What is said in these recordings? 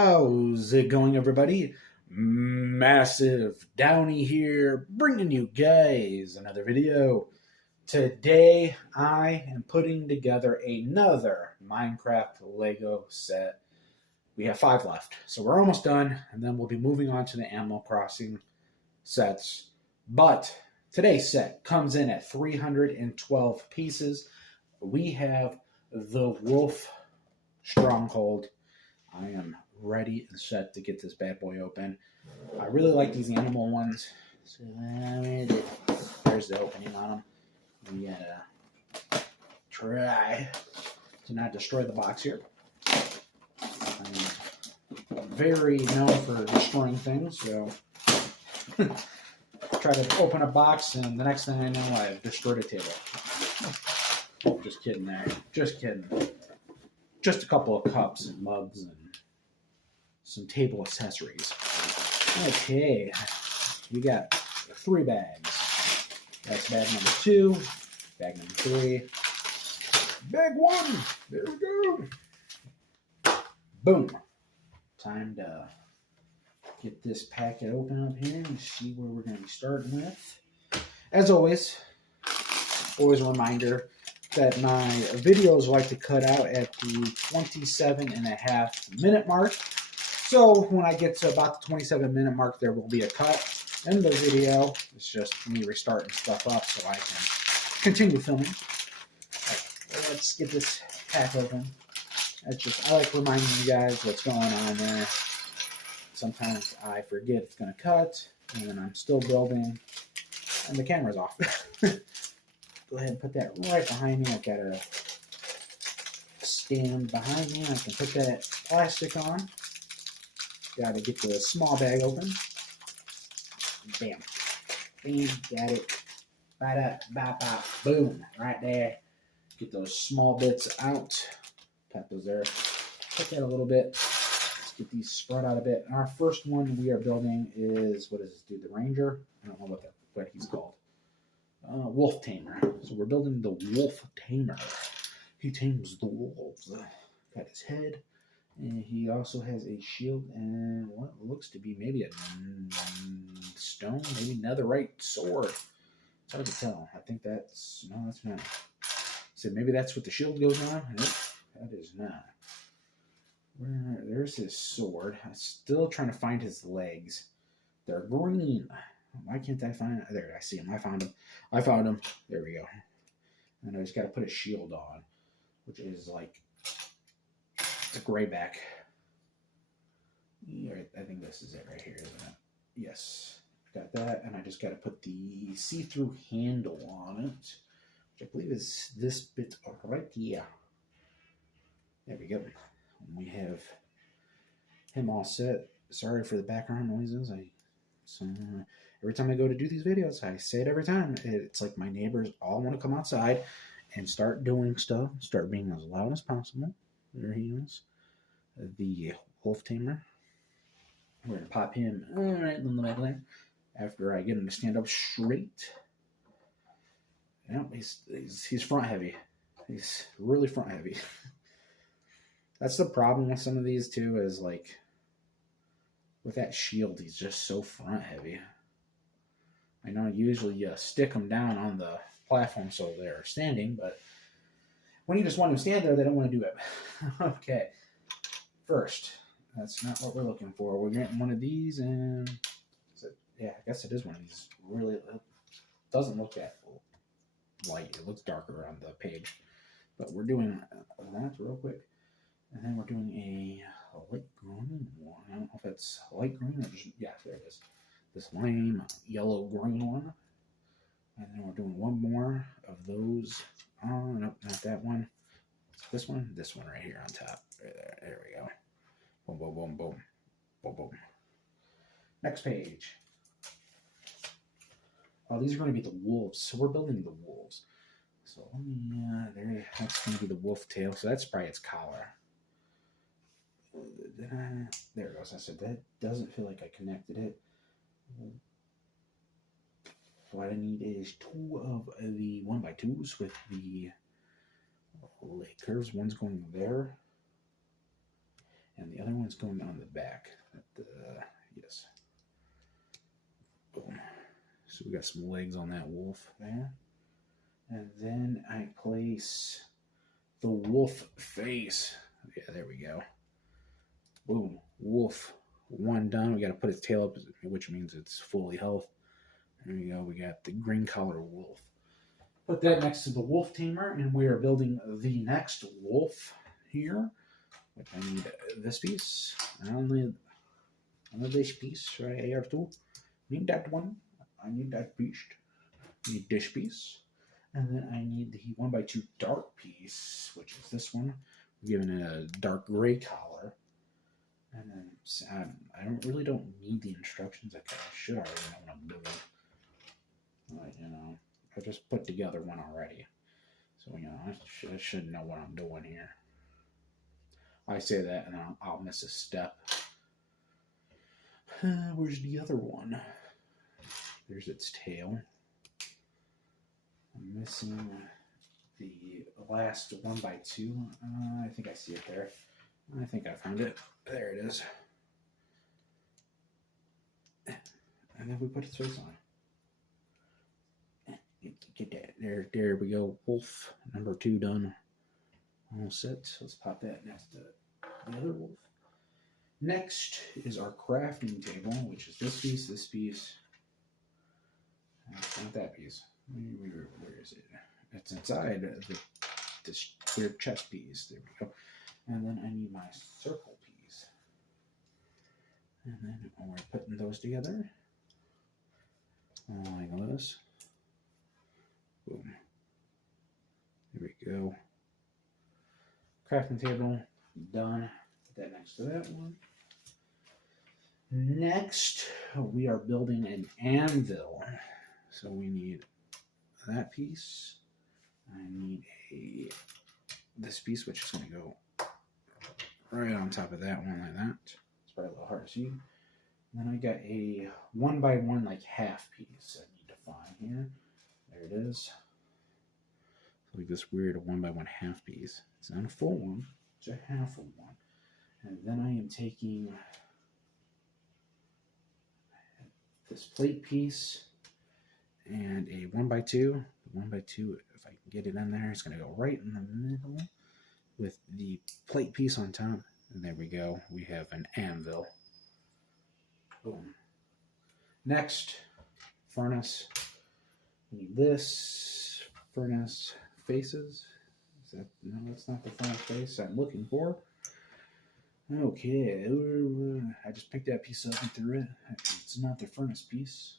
How's it going, everybody? Massive Downy here, bringing you guys another video. Today, I am putting together another Minecraft Lego set. We have 5 left, so we're almost done, and then we'll be moving on to the Animal Crossing sets. But today's set comes in at 312 pieces. We have the Wolf Stronghold. I am ready and set to get this bad boy open. I really like these animal ones. So there's the opening on them. We gotta try to not destroy the box here. I'm very known for destroying things, so try to open a box, and the next thing I know, I've destroyed a table. Oh, just kidding there. Just kidding. Just a couple of cups and mugs and some table accessories. Okay, we got 3 bags. That's bag number 2, bag number 3, bag 1. There we go. Boom. Time to get this packet open up here and see where we're going to be starting with. As always a reminder that my videos like to cut out at the 27.5-minute mark. So when I get to about the 27-minute mark, there will be a cut in the video. It's just me restarting stuff up so I can continue filming. Right, let's get this pack open. I like reminding you guys what's going on there. Sometimes I forget it's going to cut, and then I'm still building, and the camera's off. Go ahead and put that right behind me. I've got a stand behind me. I can put that plastic on. Got to get the small bag open. Bam. Bam. Got it. Ba-da, ba-ba. Boom. Right there. Get those small bits out. Tap those there. Put that a little bit. Let's get these spread out a bit. Our first one we are building is, what is this dude? The Ranger? I don't know what he's called. Wolf Tamer. So we're building the Wolf Tamer. He tames the wolves. Got his head. And he also has a shield and what looks to be maybe a stone, maybe netherite sword. It's hard to tell. I think that's, no, that's not. So maybe that's what the shield goes on. Nope, that is not. There's his sword. I'm still trying to find his legs. They're green. Why can't I find it? There, I see him. I found him. There we go. And I just got to put a shield on, which is like, it's a gray back. Yeah, I think this is it right here, isn't it? Yes. Got that, and I just got to put the see-through handle on it, which I believe is this bit right here. There we go. We have him all set. Sorry for the background noises. Every time I go to do these videos, I say it every time. It's like my neighbors all want to come outside and start doing stuff, start being as loud as possible. There he is, the Wolf Tamer. We're going to pop him right in the middle there after I get him to stand up straight. Yeah, he's front heavy. He's really front heavy. That's the problem with some of these too, is like with that shield, he's just so front heavy. I know usually you stick them down on the platform so they're standing, but when you just want them to stand there, they don't want to do it. Okay. First, that's not what we're looking for. We're getting one of these, and yeah, I guess it is one of these. Really, it doesn't look that light. It looks darker on the page. But we're doing that real quick. And then we're doing a light green one. I don't know if it's light green or just, yeah, there it is. This lime yellow green one. And then we're doing one more of those. Oh, nope, not that one. This one right here on top. There we go. Boom, boom, boom, boom. Boom, boom. Next page. Oh, these are going to be the wolves. So we're building the wolves. So let me, that's going to be the wolf tail. So that's probably its collar. There it goes. I said that doesn't feel like I connected it. What I need is 2 of the 1x2s with the leg curves. One's going there, And the other one's going on the back. Yes. Boom. So we got some legs on that wolf there. And then I place the wolf face. Yeah, there we go. Boom. Wolf. One done. We got to put its tail up, which means it's fully health. There we go. We got the green collar wolf. Put that next to the wolf tamer, and we are building the next wolf here. Which I need this piece. I only this piece right here too. Need that one. I need that piece. I need this piece. And then I need the 1x2 dark piece, which is this one. We're giving it a dark gray collar. And then I don't need the instructions. I should already know what I'm doing. But, you know, I just put together one already. So, you know, I should know what I'm doing here. I say that and I'll miss a step. Where's the other one? There's its tail. I'm missing the last 1x2. I think I see it there. I think I found it. There it is. And then we put its face on. Get that. There we go. Wolf number 2 done. All set. Let's pop that next to the other wolf. Next is our crafting table, which is this piece. Not that piece. Where is it? It's inside this weird chest piece. There we go. And then I need my circle piece. And then we're putting those together. Like this. Boom. There we go. Crafting table done. Put that next to that one. Next, we are building an anvil. So we need that piece. I need this piece, which is going to go right on top of that one like that. It's probably a little hard to see. And then I got a 1x1 like half piece I need to find here. There it is. Like this weird 1x1 half piece. It's not a full one, it's a half of one. And then I am taking this plate piece and a 1x2. 1x2, if I can get it in there, it's going to go right in the middle with the plate piece on top. And there we go. We have an anvil. Boom. Next, furnace. We need this furnace faces. No, that's not the furnace face I'm looking for. Okay, I just picked that piece up and threw it. It's not the furnace piece.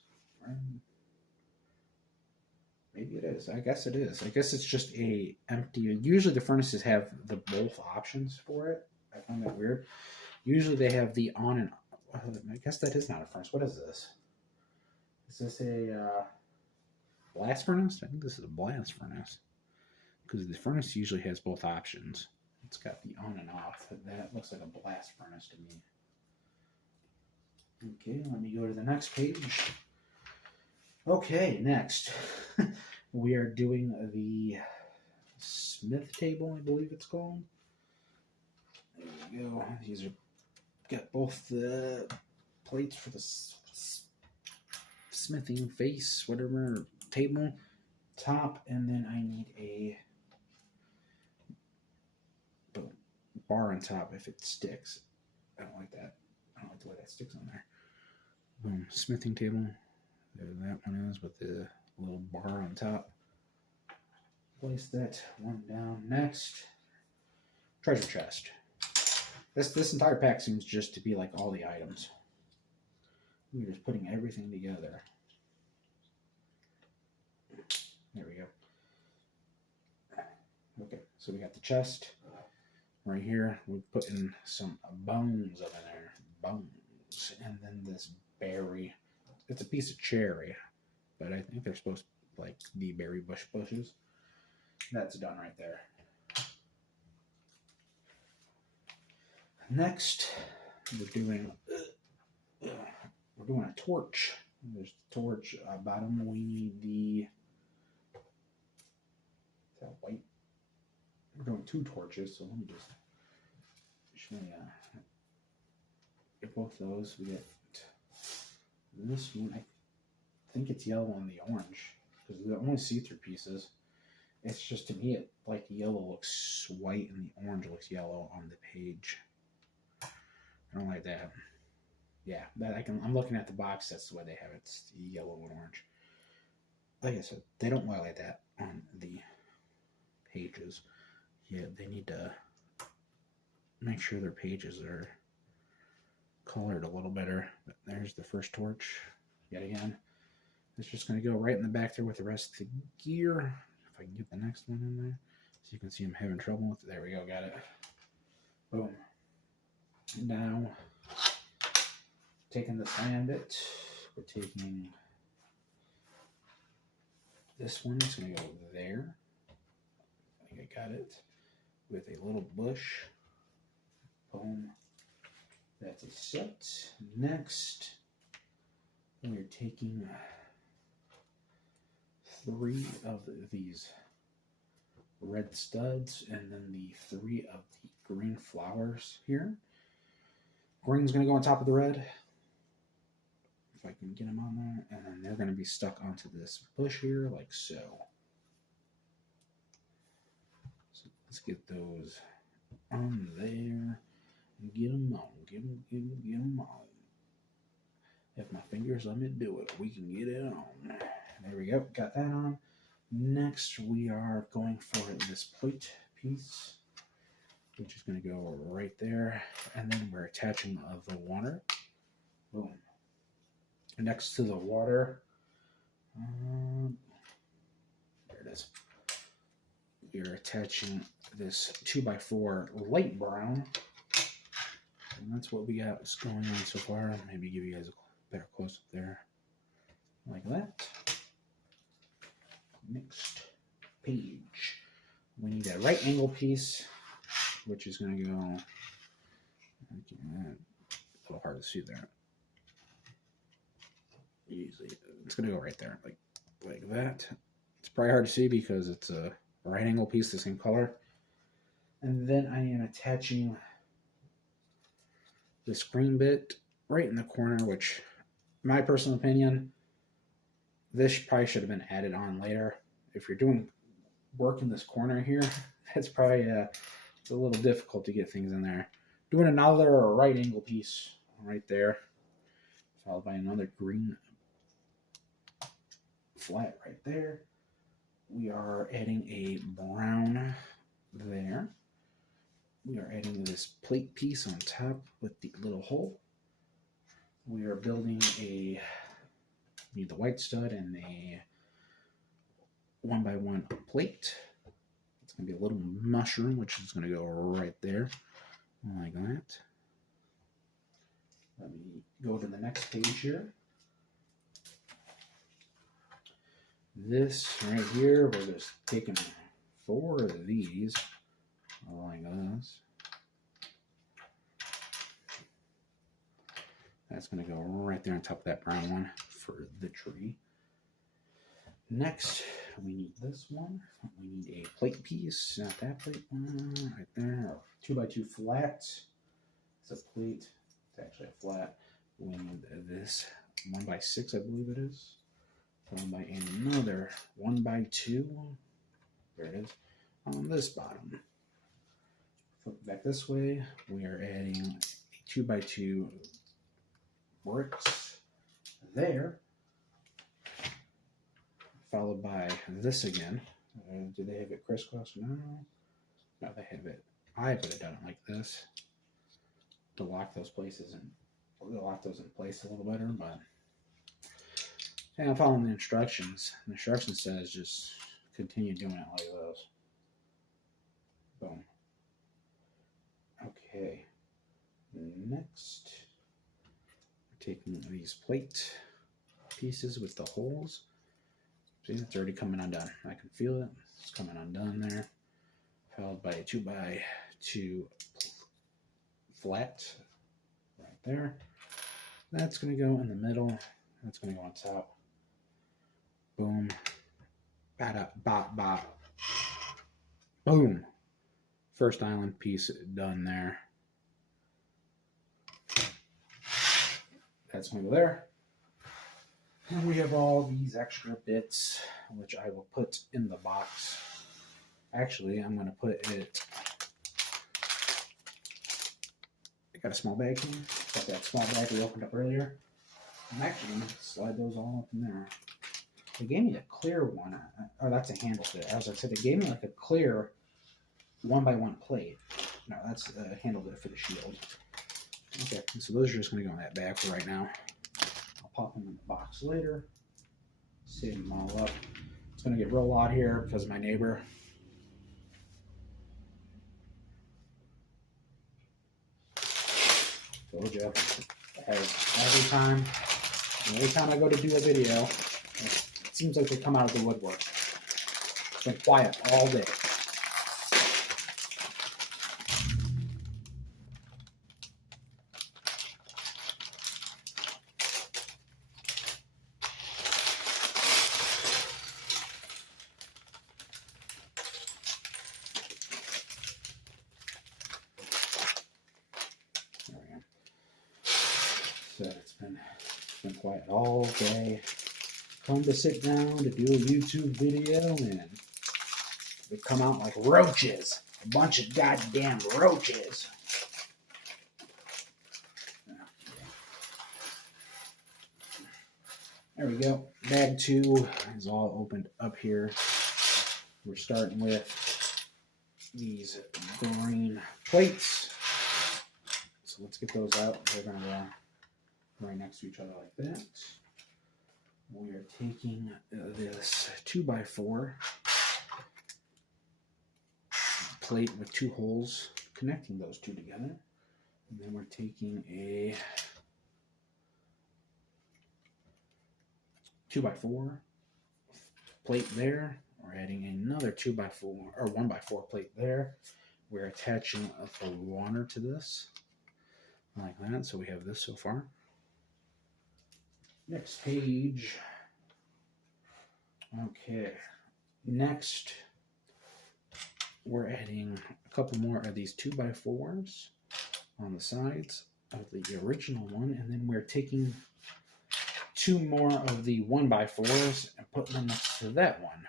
Maybe it is. I guess it is. I guess it's just a empty. Usually the furnaces have the both options for it. I find that weird. Usually they have the on and off. I guess that is not a furnace. What is this? Is this a blast furnace? I think this is a blast furnace. Because the furnace usually has both options. It's got the on and off. That looks like a blast furnace to me. Okay, let me go to the next page. Okay, next. We are doing the smith table, I believe it's called. There we go. These are got both the plates for the smithing face, whatever, table, top, and then I need a bar on top if it sticks. I don't like that. I don't like the way that sticks on there. Boom, smithing table. There that one is with the little bar on top. Place that one down. Next, treasure chest. This entire pack seems just to be like all the items. We're just putting everything together. There we go. Okay, so we got the chest. Right here, we're putting some bones up in there. Bones. And then this berry. It's a piece of cherry, but I think they're supposed to like be berry bushes. That's done right there. Next, we're doing a torch. There's the torch bottom. We need the is that white. We're doing 2 torches, so let me just show you. both those. We get this one. I think it's yellow and the orange because they're only see-through pieces. It's just, to me, like the yellow looks white and the orange looks yellow on the page. I don't like that. Yeah, I'm looking at the box. That's the way they have it. It's the yellow and orange. Like I said, they don't look like that on the pages. Yeah, they need to make sure their pages are colored a little better. But there's the first torch. Yet again, it's just going to go right in the back there with the rest of the gear. If I can get the next one in there, so you can see I'm having trouble with it. There we go, got it. Boom. Now, taking the sand bit, we're taking this one. It's going to go there. I think I got it. With a little bush. Boom. That's a set. Next, we're taking 3 of these red studs and then the 3 of the green flowers here. Green's going to go on top of the red, if I can get them on there, and then they're going to be stuck onto this bush here like so. So let's get those on there and get them on. Get them on. If my fingers let me do it, we can get it on. There we go, got that on. Next, we are going for this plate piece, which is going to go right there. And then we're attaching the water. Boom. Next to the water, there it is. We are attaching this 2x4 light brown. And that's what we got going on so far. Maybe give you guys a better close-up there. Like that. Next page. We need a right angle piece, which is going to go, a little hard to see there. Easily, it's going to go right there, like that. It's probably hard to see because it's a right angle piece, the same color. And then I am attaching this green bit right in the corner, which, my personal opinion, this probably should have been added on later. If you're doing work in this corner here, that's probably it's a little difficult to get things in there. Doing another right angle piece right there, followed by another green flat right there. We are adding a brown there. We are adding this plate piece on top with the little hole. We are building a, need the white stud and a 1x1 plate. It's going to be a little mushroom, which is going to go right there, like that. Let me go to the next page here. This right here, we're just taking 4 of these, like this. That's going to go right there on top of that brown one for the tree. Next, we need this one. We need a plate piece, not that plate one, right there. 2x2 flat. It's a plate. It's actually a flat. We need this 1x6, I believe it is. Followed by another 1x2. There it is. On this bottom. Flip it back this way. We are adding a 2x2 bricks there. Followed by this again. Do they have it crisscross? No. No, they have it. I would have done it like this to lock those places and lock those in place a little better, but yeah, I'm following the instructions. The instruction says just continue doing it like this. Boom. Okay. Next, we're taking these plate pieces with the holes. See, it's already coming undone. I can feel it. It's coming undone there. Followed by a 2x2 flat right there. That's going to go in the middle. That's going to go on top. Boom. Bada, bop, bop. Boom. First island piece done there. That's going to go there. And we have all these extra bits, which I will put in the box. Actually, I'm going to put it... I got a small bag here. Got that small bag we opened up earlier. I'm actually going to slide those all up in there. They gave me a clear one. Oh, that's a handle bit. As I said, they gave me like a clear 1x1 plate. No, that's a handle bit for the shield. Okay, so those are just going to go in that bag for right now. I'll pop them in the box later. Save them all up. It's going to get real loud here because of my neighbor. Told you. Every time I go to do a video, it seems like they come out of the woodwork. It's been quiet all day. There we go. So it's been quiet all day. Come to sit down to do a YouTube video, and they come out like roaches. A bunch of goddamn roaches. There we go. Bag 2 is all opened up here. We're starting with these green plates. So let's get those out. They're going to go right next to each other like that. We are taking this 2x4 plate with 2 holes, connecting those 2 together. And then we're taking a 2x4 plate there. We're adding another 2x4 or 1x4 plate there. We're attaching a water to this like that. So we have this so far. Next page. Okay. Next, we're adding a couple more of these 2x4s on the sides of the original one, and then we're taking 2 more of the 1x4s and putting them next to that one.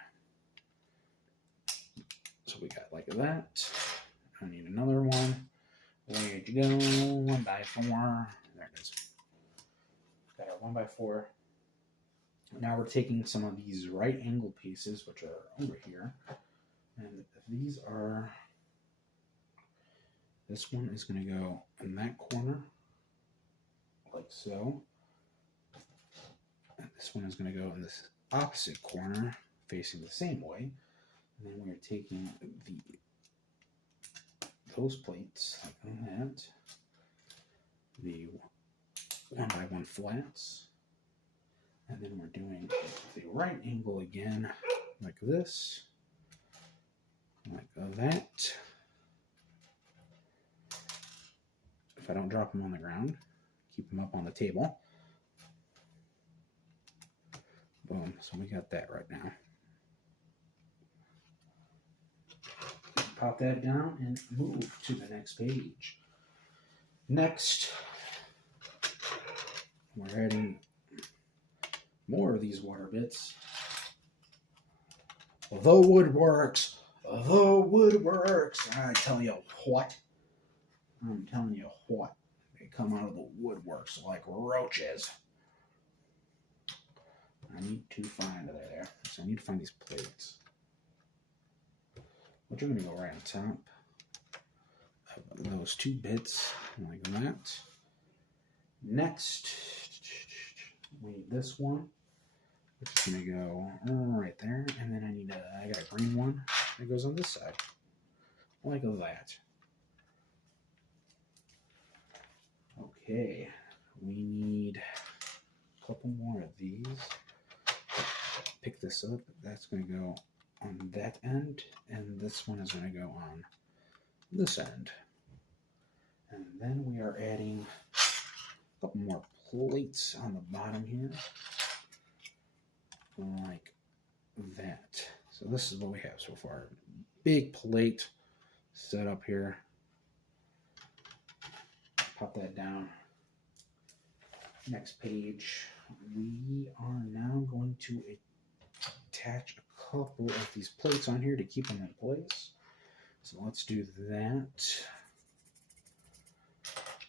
So we got like that. I need another one. Where'd you go? 1x4. There it is. Got our 1x4. Now we're taking some of these right angle pieces, which are over here. And these are, this one is going to go in that corner, like so. And this one is going to go in this opposite corner, facing the same way. And then we're taking those plates like that, the 1x1 flats, and then we're doing the right angle again, like this, like that. If I don't drop them on the ground, keep them up on the table. Boom, so we got that right now. Pop that down and move to the next page. Next, we're adding more of these water bits. The woodworks. The woodworks. I tell you what. I'm telling you what. They come out of the woodworks like roaches. I need to find there. So I need to find these plates. Which are going to go right on top of those 2 bits, like that. Next, we need this one, which is going to go right there. And then I got a green one that goes on this side, like that. Okay, we need a couple more of these. Pick this up. That's going to go on that end, and this one is going to go on this end. And then we are adding a couple more plates on the bottom here, like that. So this is what we have so far. Big plate set up here. Pop that down. Next page, we are now going to attach a couple of these plates on here to keep them in place. So let's do that.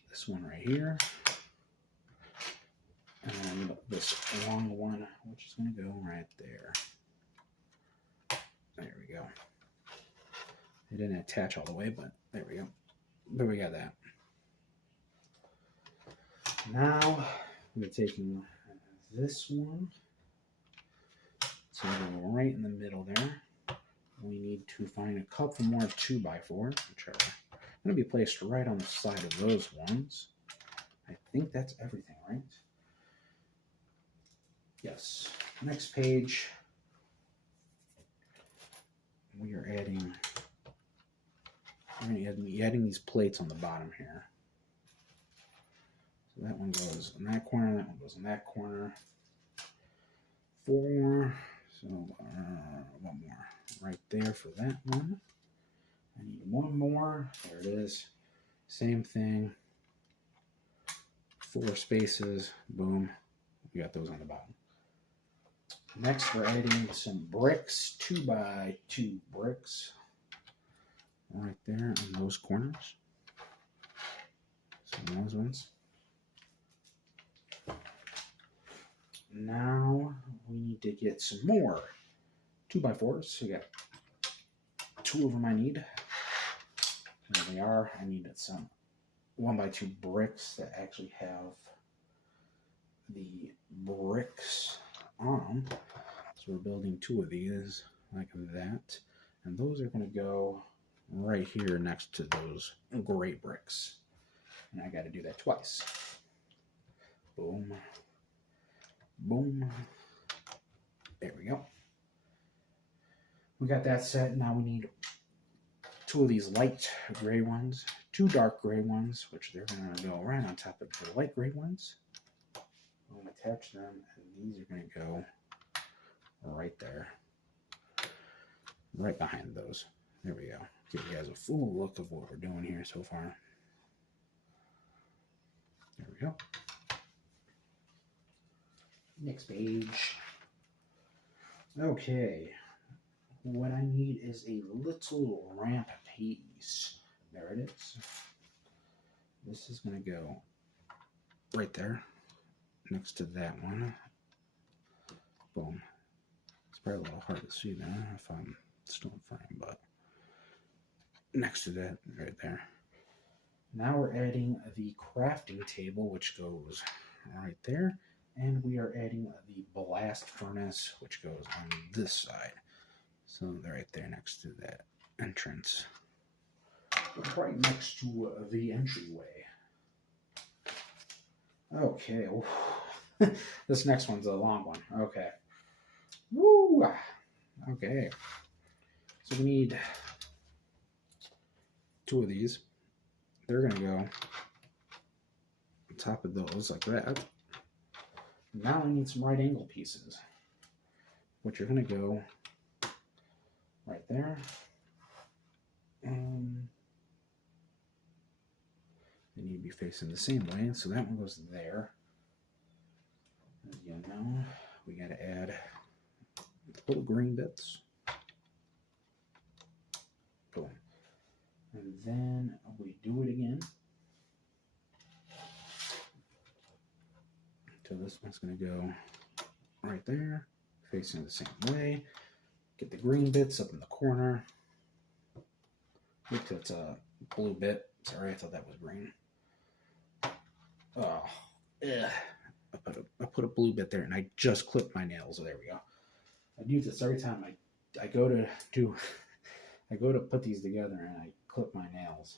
This one right here. And this long one, which is going to go right there. There we go. It didn't attach all the way, but there we go. But we got that. Now we're taking this one. So we're going right in the middle there. We need to find a couple more 2x4s, which are going to be placed right on the side of those ones. I think that's everything, right? Yes. Next page. We are adding. We're going to be adding these plates on the bottom here. So that one goes in that corner. That one goes in that corner. 4. So one more right there for that one. I need one more. There it is. Same thing. 4 spaces. Boom. We got those on the bottom. Next, we're adding some bricks, 2x2 bricks, right there on those corners. Some those ones. Now we need to get some more 2x4s. So we got 2 of them I need. There they are. I needed some 1x2 bricks that actually have the bricks on. So we're building 2 of these like that. And those are going to go right here next to those gray bricks. And I got to do that twice. Boom. Boom. There we go. We got that set. Now we need 2 of these light gray ones, 2 dark gray ones, which they're going to go right on top of the light gray ones. I'm going to attach them, and these are going to go right there, right behind those. There we go. Give you guys a full look of what we're doing here so far. There we go. Next page. Okay. What I need is a little ramp piece. There it is. This is going to go right there next to that one. Boom. It's probably a little hard to see there if I'm still in frame, but next to that, right there. Now we're adding the crafting table, which goes right there. And we are adding the blast furnace, which goes on this side. So they're right there next to that entrance. Right next to the entryway. Okay. This next one's a long one. Okay. Woo! Okay. So we need 2 of these. They're going to go on top of those like that. Now we need some right angle pieces, which are going to go right there. And they need to be facing the same way, so that one goes there. As you know, we got to add little green bits. Boom. And then we do it again. So this one's going to go right there, facing the same way. Get the green bits up in the corner. Look, that's a blue bit. Sorry, I thought that was green. Oh, yeah. I put a blue bit there, and I just clipped my nails. So there we go. I do this every time I go to put these together, and I clip my nails.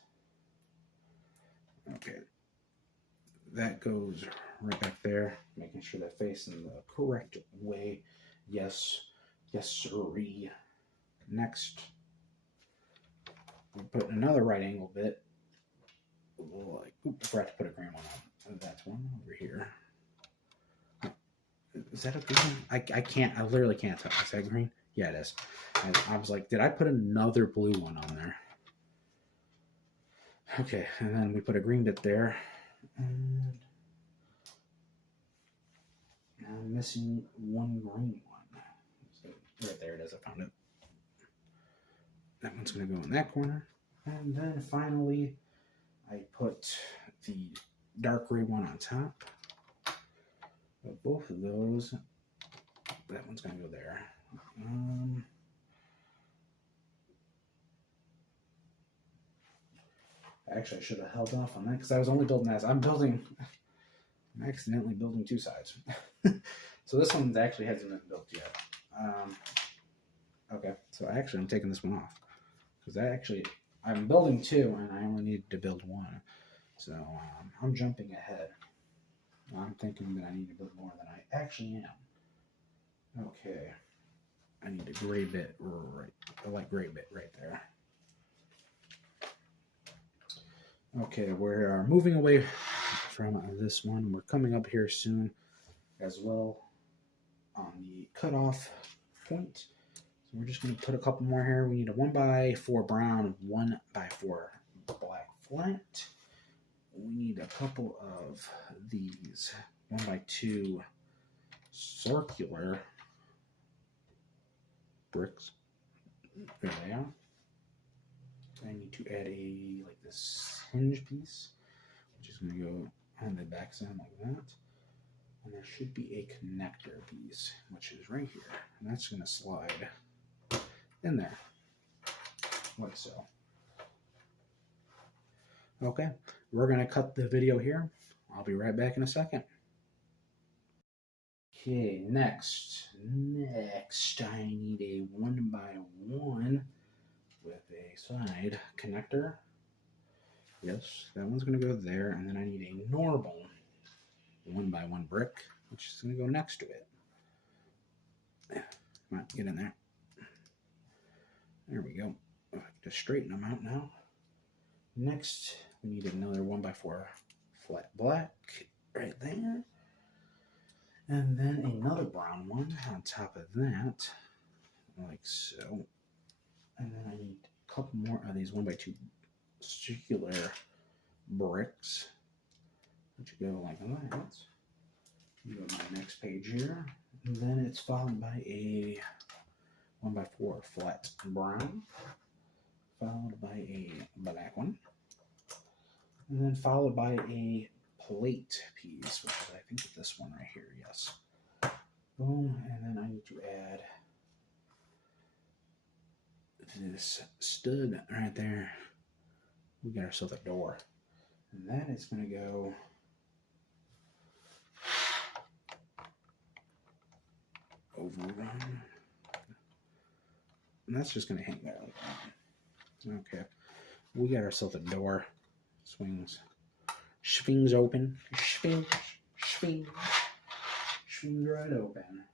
Okay. That goes right back there, making sure that facing the correct way. Yes, sirree. Next, we put another right angle bit. Like, oops, I forgot to put a green one on. That's one over here. Is that a green one? I literally can't tell. Is that green? Yeah, it is. And I was like, did I put another blue one on there? Okay, and then we put a green bit there. And missing one green one. So right there it is. I found it. That one's going to go in that corner. And then finally, I put the dark gray one on top. But both of those, that one's going to go there. Actually, I should have held off on that because I was only building that. I'm accidentally building two sides. So this one actually hasn't been built yet. Okay, so actually I'm taking this one off because I'm building two and I only need to build one. So I'm jumping ahead. I'm thinking that I need to build more than I actually am. Okay, I need a gray bit a light gray bit right there. Okay, we're moving away from this one. We're coming up here soon as well on the cutoff point. So we're just going to put a couple more here. We need a 1x4 brown, 1x4 black flat. We need a couple of these 1x2 circular bricks. There they are. I need to add this hinge piece, which is going to go on the back side like that. And there should be a connector piece, which is right here. And that's going to slide in there, like so. Okay, we're going to cut the video here. I'll be right back in a second. Okay, next I need a 1x1 with a side connector. Yes, that one's going to go there, and then I need a normal 1x1 brick, which is going to go next to it. Come on, get in there. There we go. Just straighten them out now. Next, we need another 1x4 flat black right there. And then another brown one on top of that, like so. And then I need a couple more of these 1x2 circular bricks, which go like that. You go to my next page here. And then it's followed by a 1x4 flat brown, followed by a black one, and then followed by a plate piece, which is I think this one right here, yes. Boom, and then I need to add this stud right there. We got ourselves a door, and that is going to go over one, and that's just going to hang there like that. Okay, we got ourselves a door. Swings open. Swings right open.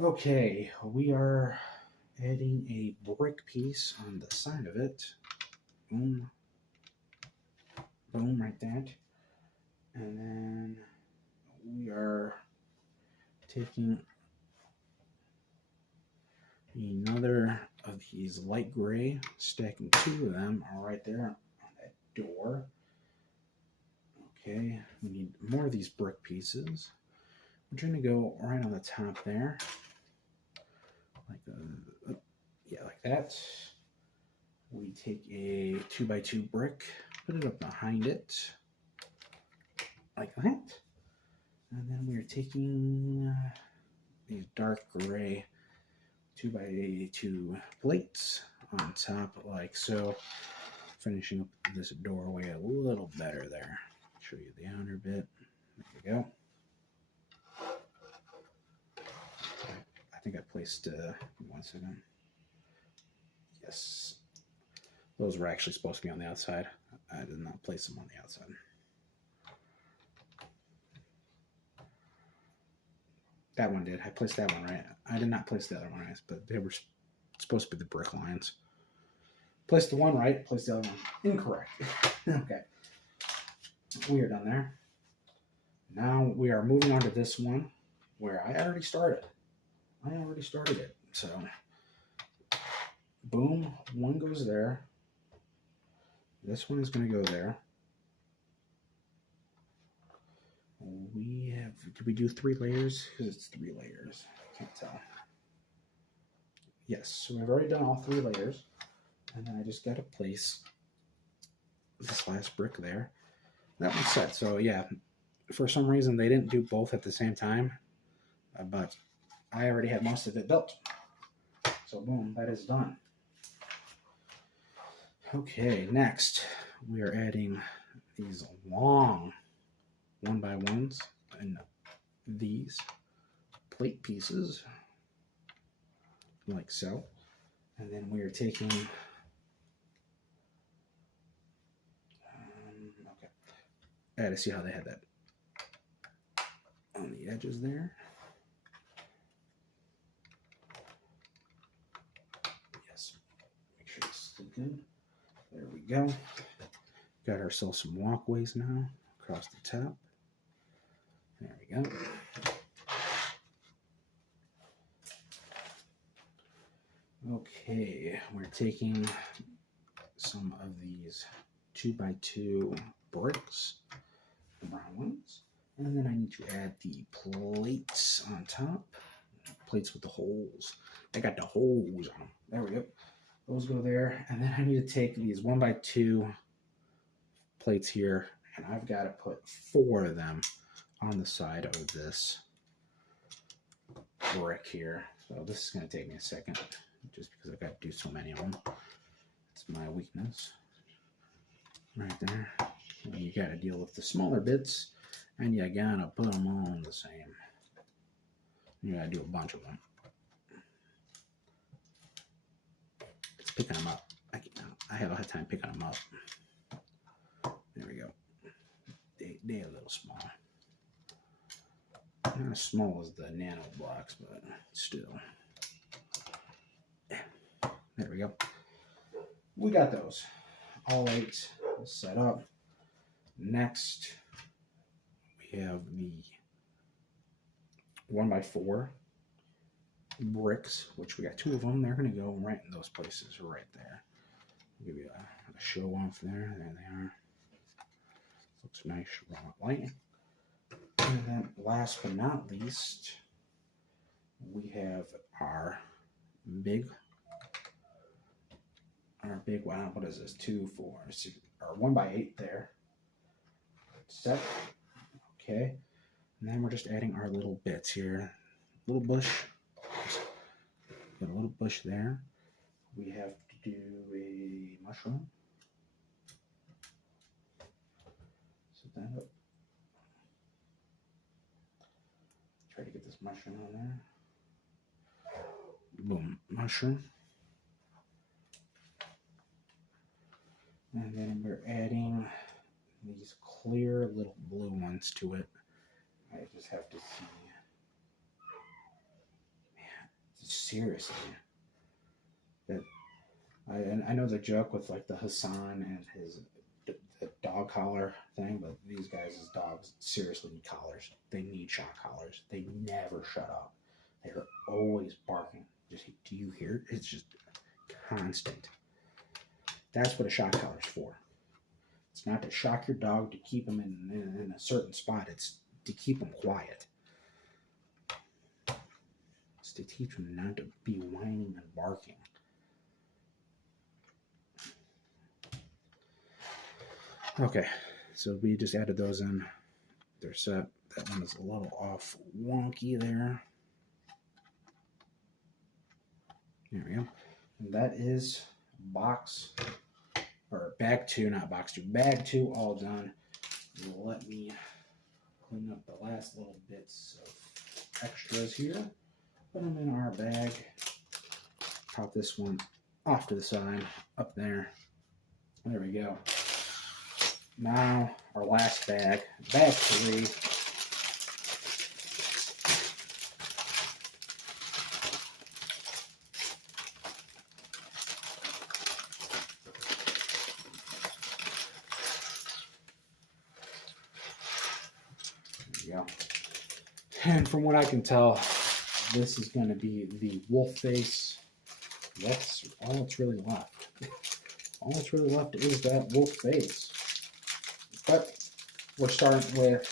Okay, we are adding a brick piece on the side of it. Boom. Boom, like that. And then we are taking another of these light gray, stacking two of them right there on that door. Okay, we need more of these brick pieces. We're going to go right on the top there. Like that. We take a 2x2 brick, put it up behind it, like that. And then we're taking these dark gray 2x2 plates on top, like so. Finishing up this doorway a little better there. Show you the outer bit. There we go. I think I placed, 1 second. Yes. Those were actually supposed to be on the outside. I did not place them on the outside. That one did. I placed that one right. I did not place the other one right, but they were supposed to be the brick lines. Placed the one right, placed the other one incorrect. Okay. We are done there. Now we are moving on to this one where I already started. It. So, boom, one goes there. This one is going to go there. We did we do 3 layers? Because it's 3 layers. I can't tell. Yes, so we've already done all 3 layers. And then I just got to place this last brick there. That one's set. So yeah, for some reason they didn't do both at the same time. But I already had most of it built. So boom, that is done. Okay, next we are adding these long 1x1s and these plate pieces like so. And then we are taking okay. I had to see how they had that on the edges there. Yes, make sure it's still good. There we go. Got ourselves some walkways now across the top. There we go. Okay, we're taking some of these 2x2 bricks, the brown ones, and then I need to add the plates on top. Plates with the holes. I got the holes on them. There we go. Those go there, and then I need to take these 1x2 plates here, and I've got to put 4 of them on the side of this brick here. So this is going to take me a second, just because I've got to do so many of them. It's my weakness right there. And you got to deal with the smaller bits, and you got to put them all in the same. You got to do a bunch of them. It's picking them up. I have a hard time picking them up. There we go. They're a little small. Not as small as the nano blocks, but still. There we go. We got those. All 8 set up. Next, we have the 1x4 bricks, which we got 2 of them. They're going to go right in those places right there. I'll give you a show off there. There they are. Looks nice, raw light. And then last but not least, we have our big, wow, what is this? 2, 4, 6, or 1x8 there. Set. Okay. And then we're just adding our little bits here. Little bush. Got a little bush there. We have to do a mushroom. Set that up. Try to get this mushroom on there. Boom, mushroom. And then we're adding these clear little blue ones to it. I just have to see. Man, seriously. That I know the joke with like the Hassan and his the dog collar thing, but these guys' dogs seriously need collars. They need shock collars. They never shut up. They're always barking. Just, do you hear it? It's just constant. That's what a shock collar is for. It's not to shock your dog to keep him in a certain spot. It's to keep him quiet. It's to teach him not to be whining and barking. Okay, so we just added those in. They're set. That one is a little off wonky there. There we go. And that is box, or bag 2, not box 2. Bag 2 all done. Let me clean up the last little bits of extras here. Put them in our bag. Pop this one off to the side, up there. There we go. Now, our last bag, bag 3. There we go. And from what I can tell, this is going to be the wolf face. That's all that's really left. All that's really left is that wolf face. But we're starting with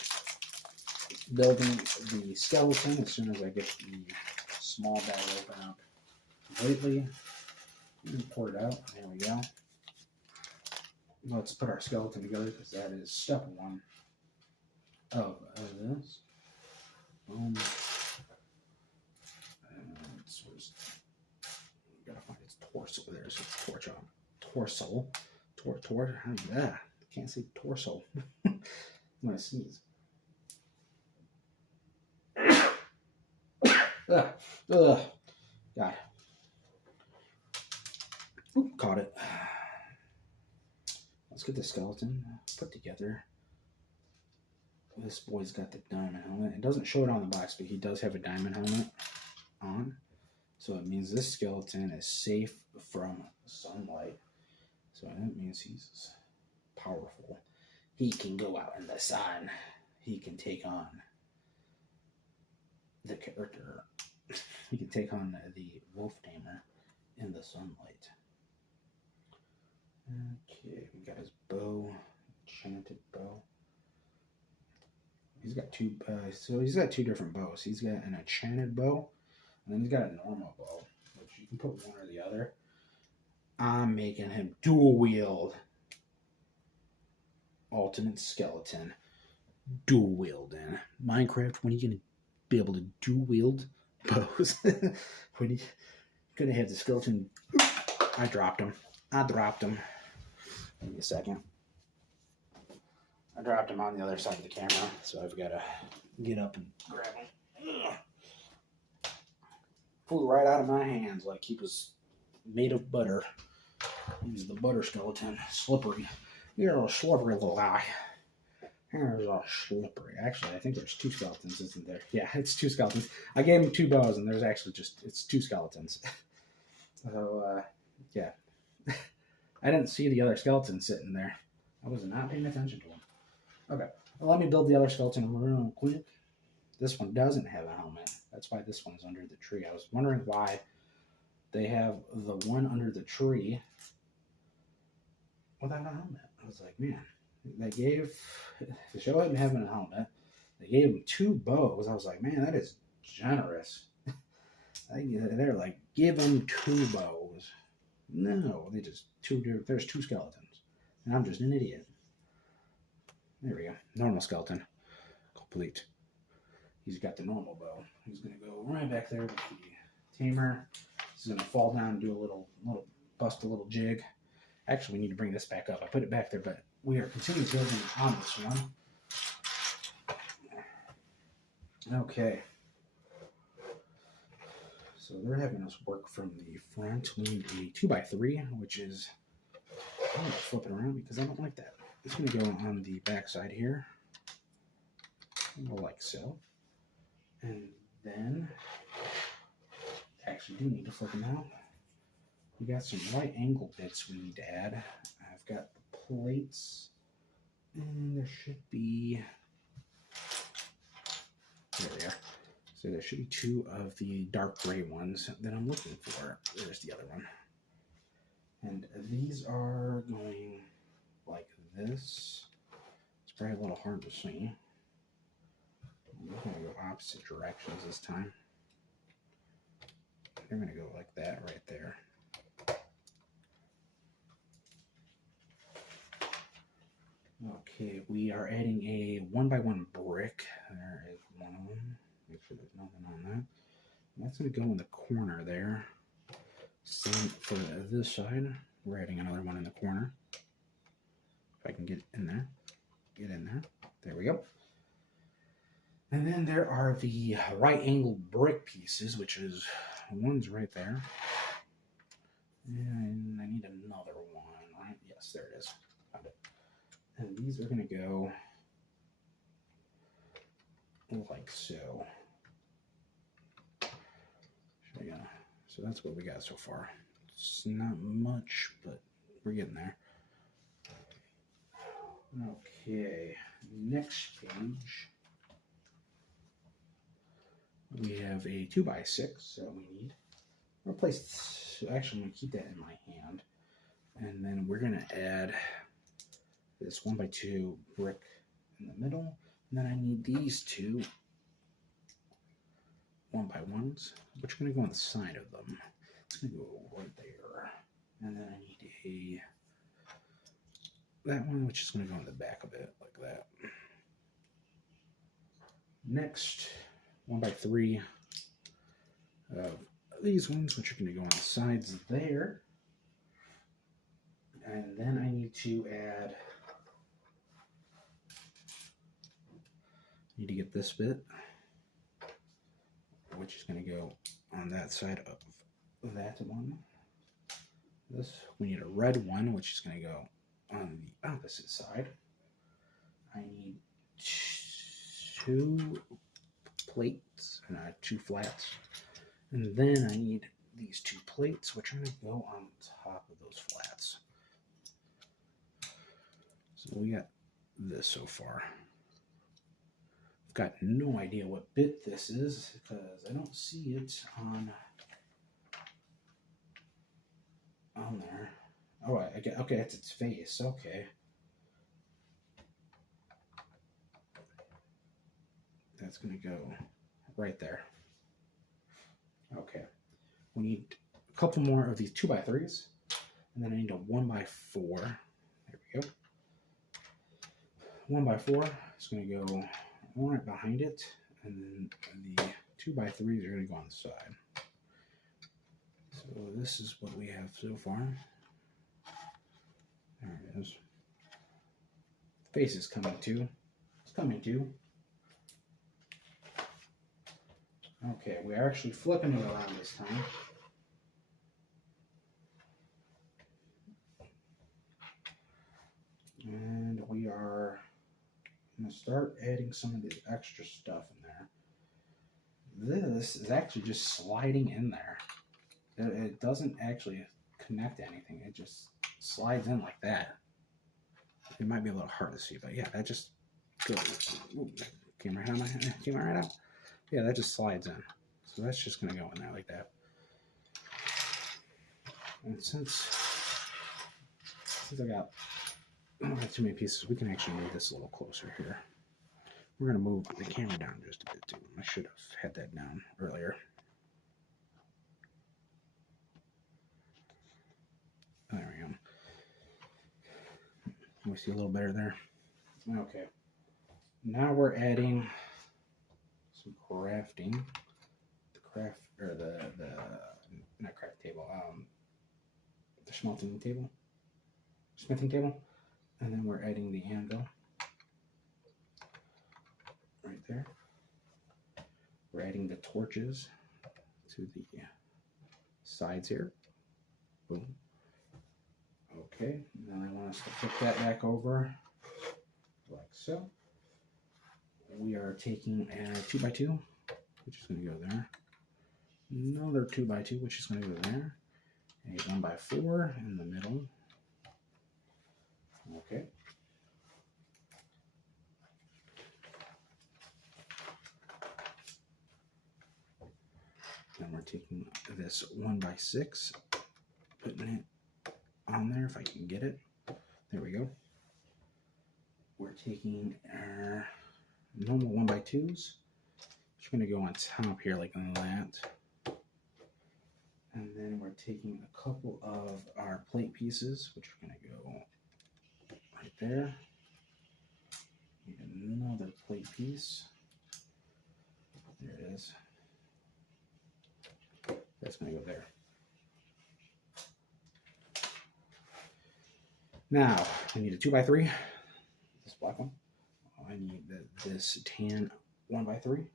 building the skeleton as soon as I get the small bag open up completely. And pour it out. There we go. Let's put our skeleton together because that is step one of this. Boom. And gotta find its torso. There's its torso. Yeah, can't say torso. I'm gonna sneeze. Ugh. God. Oop, caught it. Let's get the skeleton put together. This boy's got the diamond helmet. It doesn't show it on the box, but he does have a diamond helmet on. So it means this skeleton is safe from sunlight. So that means he's powerful. He can go out in the sun. He can take on the character. He can take on the wolf tamer in the sunlight. Okay, we got his bow, enchanted bow. He's got two. So he's got two different bows. He's got an enchanted bow, and then he's got a normal bow, which you can put one or the other. I'm making him dual wield. Ultimate skeleton, dual wielding. Minecraft, when are you gonna be able to dual wield bows? When you gonna have the skeleton? I dropped him. Give me a second. I dropped him on the other side of the camera, so I've got to get up and grab him. Flew right out of my hands like he was made of butter. He's the butter skeleton. Slippery. You're a slippery little guy. Here's a slippery. Actually, I think there's two skeletons, isn't there? Yeah, it's two skeletons. I gave him two bows, and there's actually it's two skeletons. So, yeah. I didn't see the other skeleton sitting there. I was not paying attention to him. Okay, well, let me build the other skeleton real quick. This one doesn't have a helmet. That's why this one's under the tree. I was wondering why they have the one under the tree without a helmet. I was like, man, to show him having a helmet, they gave him two bows. I was like, man, that is generous. They're like, give him two bows. No, there's two skeletons. And I'm just an idiot. There we go. Normal skeleton. Complete. He's got the normal bow. He's going to go right back there with the tamer. He's going to fall down and do bust a little jig. Actually, we need to bring this back up. I put it back there, but we are continuing building on this one. Okay. So they're having us work from the front. We need a 2x3, which is, I'm going to flip it around because I don't like that. It's going to go on the back side here, like so. And then, actually do need to flip them out. We got some right angle bits we need to add. I've got the plates, and there should be, there we are. So there should be two of the dark gray ones that I'm looking for. There's the other one. And these are going like this. It's probably a little hard to see. I'm going to go opposite directions this time. They're going to go like that right there. Okay, we are adding a 1x1 brick. There is one of them. Make sure there's nothing on that. And that's going to go in the corner there. Same for this side. We're adding another one in the corner. If I can get in there. Get in there. There we go. And then there are the right angled brick pieces, which is one's right there. And I need another one, right? Yes, there it is. Found it. And these are going to go like so. Yeah, so that's what we got so far. It's not much, but we're getting there. Okay, next page. We have a 2x6 that we need. Replace. Actually, I'm going to keep that in my hand. And then we're going to add this 1x2 brick in the middle. And then I need these two 1x1s, which are going to go on the side of them. It's going to go right there. And then I need that one, which is going to go on the back of it, like that. Next, 1x3 of these ones, which are going to go on the sides there. And then I need to add, need to get this bit, which is going to go on that side of that one. This, we need a red one, which is going to go on the opposite side. I need 2 plates and 2 flats. And then I need these 2 plates, which are going to go on top of those flats. So we got this so far. I've got no idea what bit this is because I don't see it on there. Oh, I get, okay, it's its face. Okay. That's going to go right there. Okay. We need a couple more of these 2x3s. And then I need a 1x4. There we go. 1x4 is going to go right behind it. And then the 2x3s are going to go on the side. So this is what we have so far. There it is. Face is coming too. It's coming too. Okay, we're actually flipping it around this time. And we are going to start adding some of the extra stuff in there. This is actually just sliding in there. It doesn't actually connect to anything. It just slides in like that. It might be a little hard to see, but yeah, that just goes. Ooh, came right out. Yeah, that just slides in. So that's just going to go in there like that. And since I don't have too many pieces, we can actually move this a little closer here. We're going to move the camera down just a bit too. I should have had that down earlier. There we go. Can we see a little better there? Okay. Now we're adding some crafting. Not craft table. The smithing table. And then we're adding the anvil. Right there. We're adding the torches to the sides here. Boom. Okay, now I want us to flip that back over like so. We are taking a 2x2, which is going to go there. Another 2x2, which is going to go there. A 1x4 in the middle. Okay. Then we're taking this 1x6, putting it on there if I can get it. There we go. We're taking our normal 1x2s, which are going to go on top here like that. And then we're taking a couple of our plate pieces, which are going to go right there. Need another plate piece. There it is. That's going to go there. Now, I need a 2x3. This black one. I need this tan 1x3.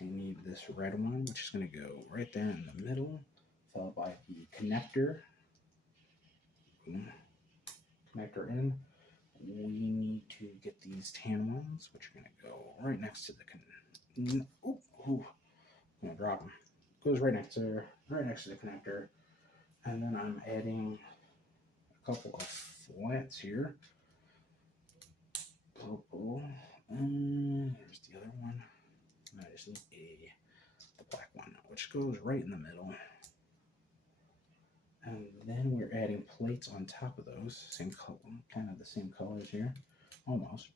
I need this red one, which is going to go right there in the middle, followed by the connector. Boom. Connector in. We need to get these tan ones, which are going to go right next to the I'm going to drop them. Goes right next to the connector. And then I'm adding a couple of flats here. Purple. And there's the other one. I just need the black one, which goes right in the middle. And then we're adding plates on top of those. Same color, kind of the same colors here. Almost.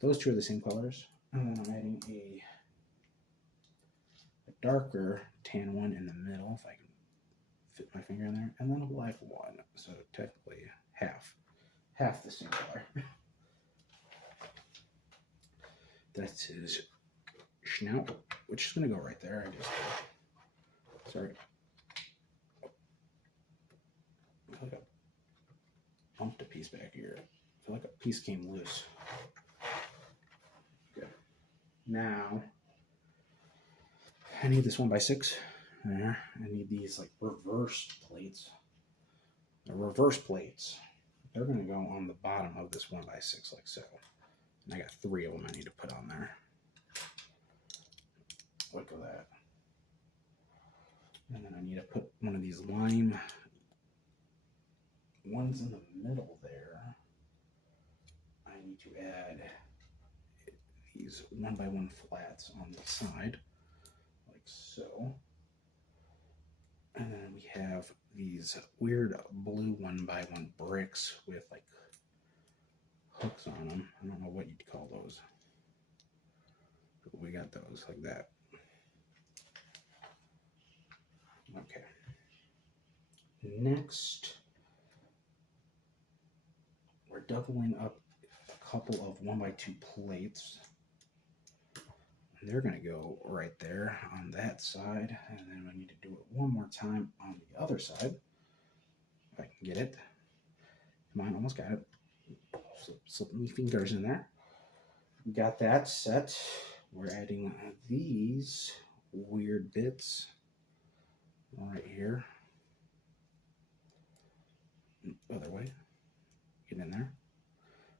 those two are the same colors. And then I'm adding a darker tan one in the middle, if I can fit my finger in there, and then a black one. So technically half the same color. That's his snout, which is going to go right there. I just, sorry. I feel like I bumped a piece back here. I feel like a piece came loose. Good. Now, I need this 1x6 there. I need these like reversed plates. The reverse plates, they're going to go on the bottom of this 1x6 like so. And I got 3 of them I need to put on there. Look at that. And then I need to put one of these lime ones in the middle there. I need to add these 1x1 flats on the side, like so. And then we have these weird blue 1x1 bricks with like hooks on them. I don't know what you'd call those. But we got those like that. Okay. Next, we're doubling up a couple of 1x2 plates. And they're going to go right there on that side. And then we need to do it one more time on the other side. If I can get it. Come on, almost got it. Slip my fingers in there. We got that set. We're adding these weird bits right here. Other way. Get in there.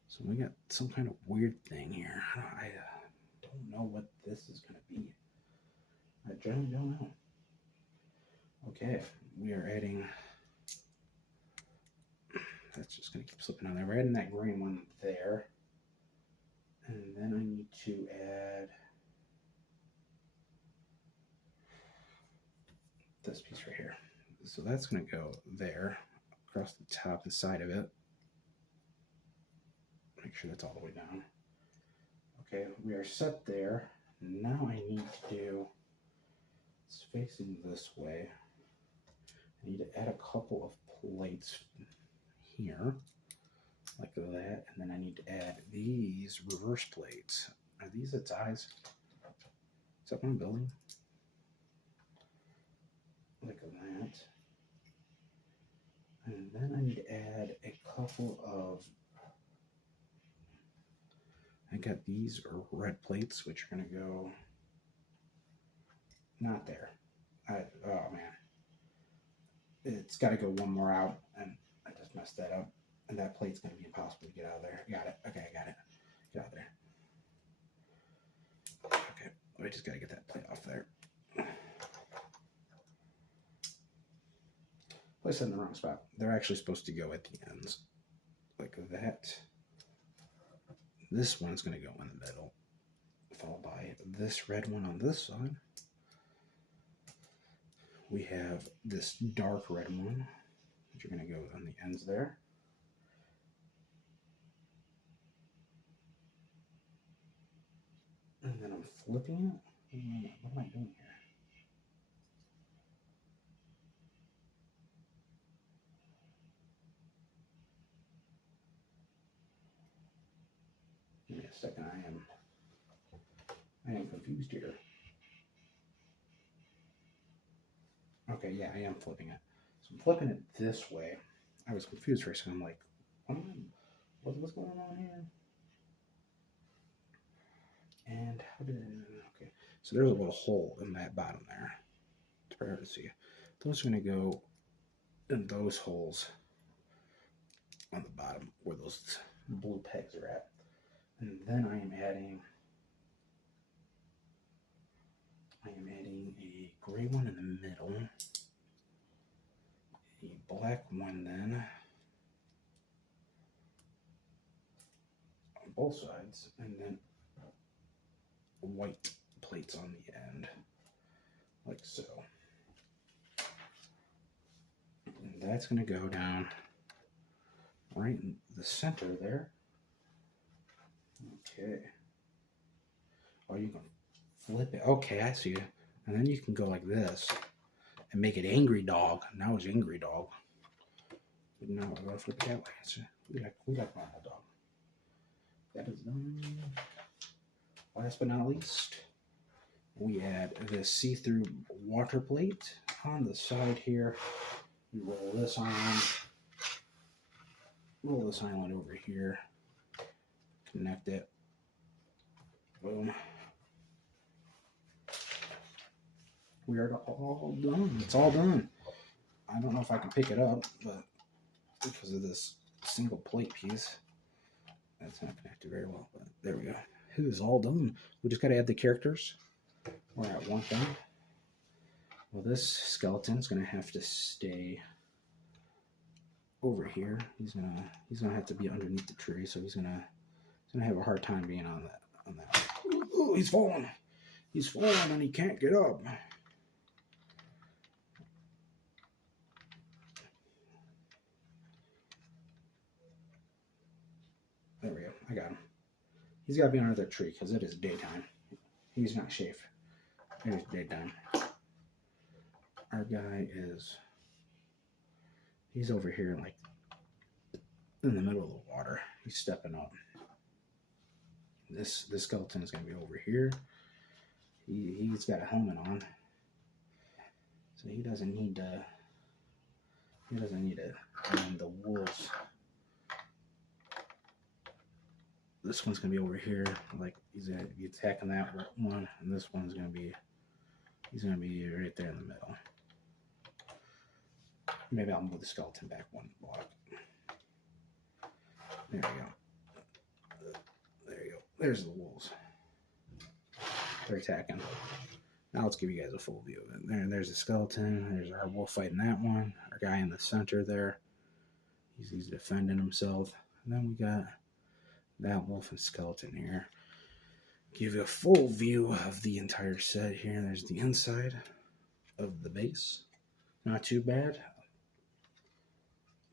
So we got some kind of weird thing here. I don't know what this is going to be. I generally don't know. Okay, we are adding. That's just going to keep slipping on there. We're adding that green one there. And then I need to add this piece right here. So that's going to go there, across the top and side of it. Make sure that's all the way down. Okay, we are set there. Now I need to do, it's facing this way. I need to add a couple of plates here, like that, and then I need to add these reverse plates. Are these its eyes? Is that what I'm building? Like that. And then I need to add a couple of, I got these red plates, which are going to go, not there. Oh man. It's got to go one more out, and I just messed that up. And that plate's going to be impossible to get out of there. Got it. Okay, I got it. Get out of there. Okay, I just got to get that plate off there. Placed it in the wrong spot. They're actually supposed to go at the ends, like that. This one's going to go in the middle, followed by this red one on this side. We have this dark red one, which are going to go on the ends there. And then I'm flipping it. What am I doing here? Give me a second. I am confused here. Okay, yeah, I am flipping it. So I'm flipping it this way. I was confused for a second. I'm like, what's going on here? And how did it, okay. So there's a little hole in that bottom there. It's very hard to see. Those are going to go in those holes on the bottom where those blue pegs are at. And then I am adding a gray one in the middle, a black one then on both sides, and then white plates on the end, like so. And that's going to go down right in the center there. Okay. Oh, you can flip it. Okay, I see it. And then you can go like this and make it angry dog. Now it's angry dog. But now we're gonna flip it that way. So we like normal dog. That is done. Last but not least, we add this see-through water plate on the side here. We roll this on. Roll this island over here. Connect it. Boom. We are all done. It's all done. I don't know if I can pick it up, but because of this single plate piece, that's not connected very well. But there we go. It is all done. We just got to add the characters. We're at one thing. Well, this skeleton's gonna have to stay over here. He's gonna have to be underneath the tree, so he's gonna have a hard time being on that. Oh, he's falling. He's falling and he can't get up. There we go. I got him. He's got to be under that tree because it is daytime. He's not safe. It is daytime. Our guy he's over here like in the middle of the water. He's stepping up. This skeleton is going to be over here. He's got a helmet on, so he doesn't need to. And the wolves. This one's gonna be over here, like he's gonna be attacking that one, and this one's gonna be, he's gonna be right there in the middle. Maybe I'll move the skeleton back one block. There we go. There you go. There's the wolves. They're attacking. Now let's give you guys a full view of it. There's the skeleton. There's our wolf fighting that one. Our guy in the center there. He's defending himself. And then we got that wolf and skeleton here. Give you a full view of the entire set here. There's the inside of the base. Not too bad.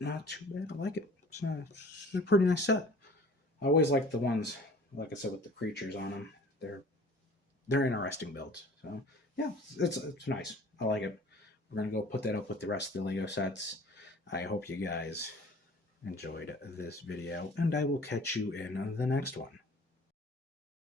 Not too bad. I like it. It's a pretty nice set. I always like the ones, like I said, with the creatures on them. They're interesting builds. So yeah, it's nice. I like it. We're gonna go put that up with the rest of the Lego sets. I hope you guys enjoyed this video, and I will catch you in the next one.